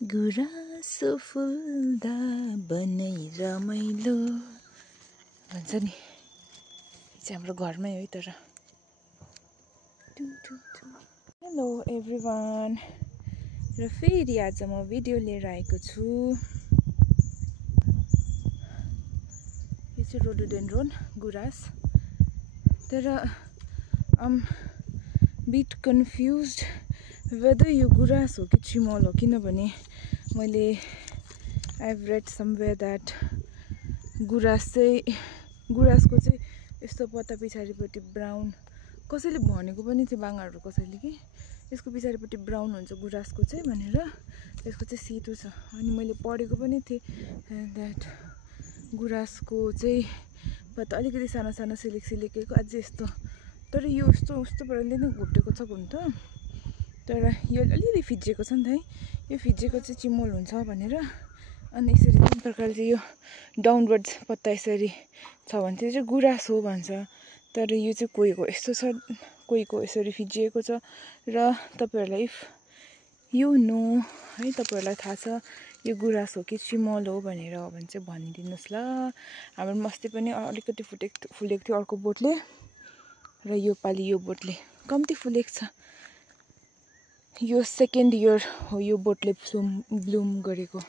गुराँसो फुल्दा बनै रमाइलो भन्छ नि। चाहिँ हाम्रो घरमै हो तर। हेलो एभ्रिवान, र फेरि आज म भिडियो लिएर आएको छु। यो चाहिँ रोडोडेन्ड्रोन गुराँस, तर बिट कन्फ्युज्ड वेदर यो गुराँस हो कि चिमल हो, किनभने मैले आइभ रेड समवेयर द्याट गुराँसको चाहिँ यस्तो पत्ता पछाडिपट्टि ब्राउन, कसैले भनेको पनि थियो बाङ्गाहरू कसैले कि यसको पछाडिपट्टि ब्राउन हुन्छ गुराँसको चाहिँ भनेर, यसको चाहिँ सेतो छ। अनि मैले पढेको पनि थिएँ द्याट गुराँसको चाहिँ पत्ता अलिकति सानो सानो सिलेको अझै यस्तो, तर यो उस्तो प्रकारले नै घुटेको छ हुन त, तर यो अलिअलि फिजिएको छ नि त है, यो फिजिएको चाहिँ चिमोल हुन्छ भनेर। अनि यसरी जुन प्रकारले यो डाउनवर्ड्स पत्ता यसरी छ भने त्यो चाहिँ गुराँस हो भन्छ। तर यो चाहिँ कोहीको यस्तो छ, कोहीको यसरी फिजिएको छ। र तपाईँहरूलाई इफ यु नो है, तपाईँहरूलाई थाहा छ यो गुराँस हो कि चिमल हो भनेर हो भने चाहिँ भनिदिनुहोस् ल। हाम्रोमा अस्ति पनि अलिकति फुलेको थियो अर्को बोटले, र यो पालि यो बोटले कम्ती फुलेको छ। यो सेकेन्ड इयर हो यो बोटले ब्लुम गरेको।